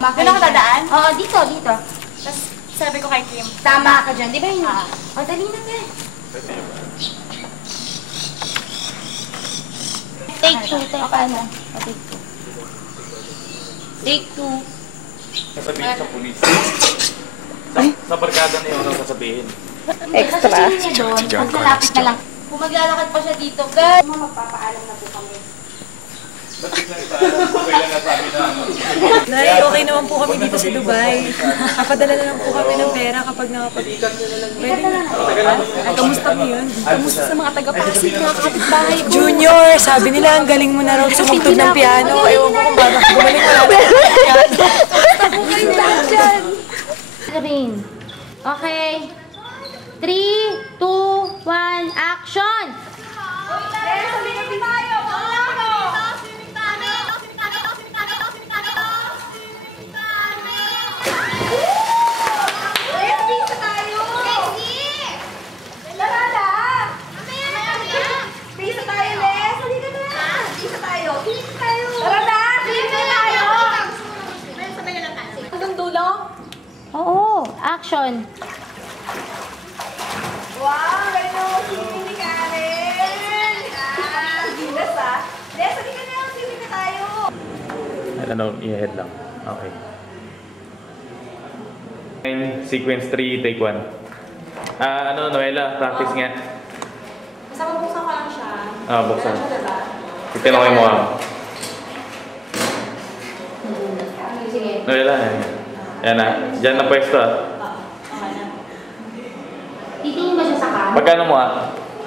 Doon ako dadaan? Oo, dito. Tapos sabi ko kay Kim. Tama ka dyan. Di ba yun? O, dali na nga. Take 2. Paano? Take 2. Take 2. Sasabihin sa pulis. Sa barkada na yun, sasabihin. Extra. Sasabihin niya doon, paglalapit na lang. Kung maglalakad pa siya dito, guys. Magpapaalam na po kami. Nay, okay naman po kami dito sa Dubai. Kapadala na lang po kami ng pera kapag pwede na. Kamusta mo yun? Kamusta sa mga taga-Pasig, mga kapitbahay ko? Junior, sabi nila ang galing mo na raw sumugtog ng piano. Ewan ko kung bakit gumaling mo na rin ng piano. Kamusta po kayo lahat dyan? Green. Okay. 3, 2, 1, action! Oo, action. Wow, gano'n! Sini ka rin! Gilas ah! Des, hindi ka na lang, sini ka tayo! Ano, i-head lang. Okay. Sequence 3, take 1. Noela, practice nga. Basta mabuksan ko lang siya. Buksan. Siya, diba? Tignan ko yung mukha mo. Sige. Noela, yan na. Diyan na pwesto Titingin ba siya sa cam? Pagkano mo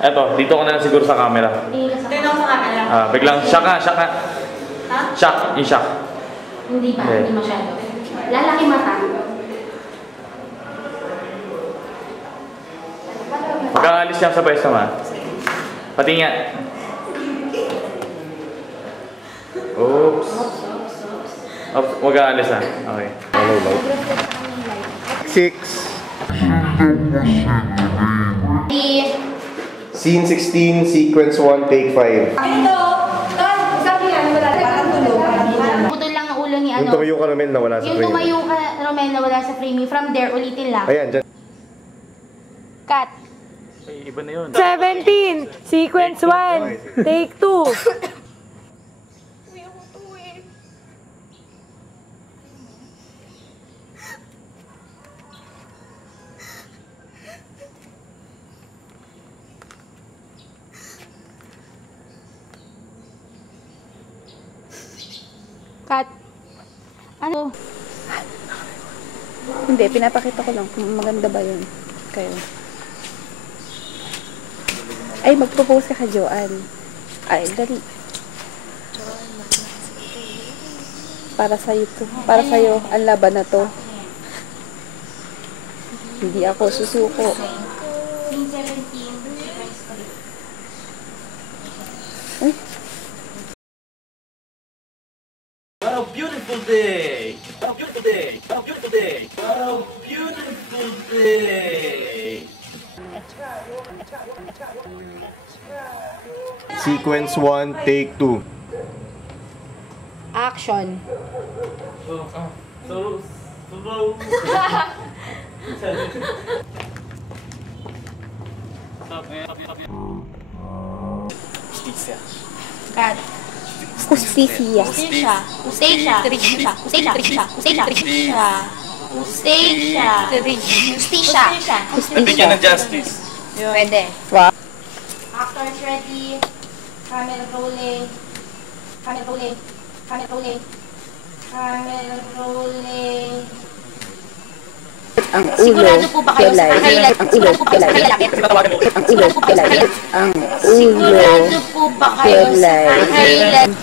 Eto, dito ko na lang siguro sa camera. Tingnan ko sa camera. Biglang shock ka. Ha? Shock, yung shock. Hindi pa, Okay. hindi masyado. Lalaki mata. Pagkakalis niya sa pwesto mo Pati nga. Oops. Oops, huwag aalis Okay. Hello, light. 6. Scene 16, sequence 1, take 5. Ito! Ton! Sabi yan, wala. Parang tulog. Putol lang ang ulo ni ano. Yung tumayo ka naman na wala sa Yung frame. tumayo ka, Romel, na wala sa framing. From there, ulitin lang. Ayan, dyan. Cut. Ay, iba na yun. 17, sequence 1, take 2. Cut. Ano? Hindi, pinapakita ko lang kung maganda ba yun kayo. Ay, mag-propose ka Joanne. Ay, dali. Para sa'yo to. Para sa'yo, ang laban na to. Hindi ako susuko. Scene 17. Uy, What a beautiful day! What a beautiful day! What a beautiful day! What a beautiful day! Sequence 1, take 2. Action. So, Cut. Justicia. Hustisya. Hustisya. Hustisya. Hustisya. Hustisya. Hustisya. Hustisya. bigyan ng justice. Pwede. Wow. Actors ready. Camera rolling. Camera rolling. Camera rolling. Camera rolling. Ang ulo, Sigurado po ba kayo sa highlight? Ang ulo, Sigurado po ba kayo sa highlight? Ang ulo, Ang ulo, Sigurado po ba kayo sa highlight?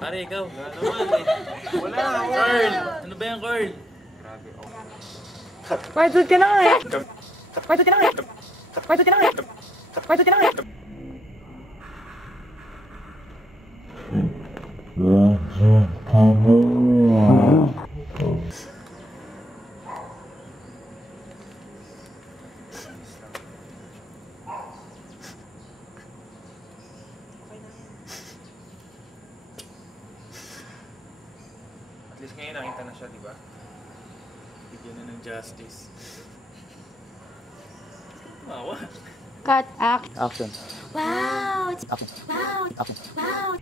Pare, ikaw. Wala. Carl! Ano ba yan, Carl? Pwede ka na nga eh. Pwede ka na nga eh. Pwede ka na nga eh. Pwede ka na nga eh. At least ngayon nakita na siya, di ba? Bigyan na ng justice. Mawa. Cut. Act. Action. Wow! Action. Wow! Action. Wow!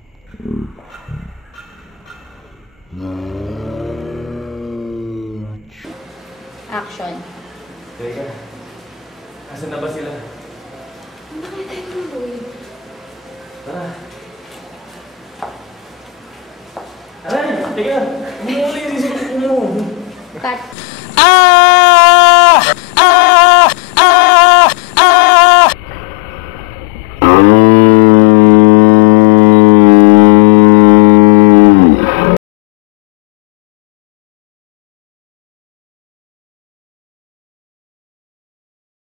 Action. Teka. Asan na ba sila? Nakita ko ng Lloyd. Tara. Aray! Teka! Muli yung isip mo! Cut.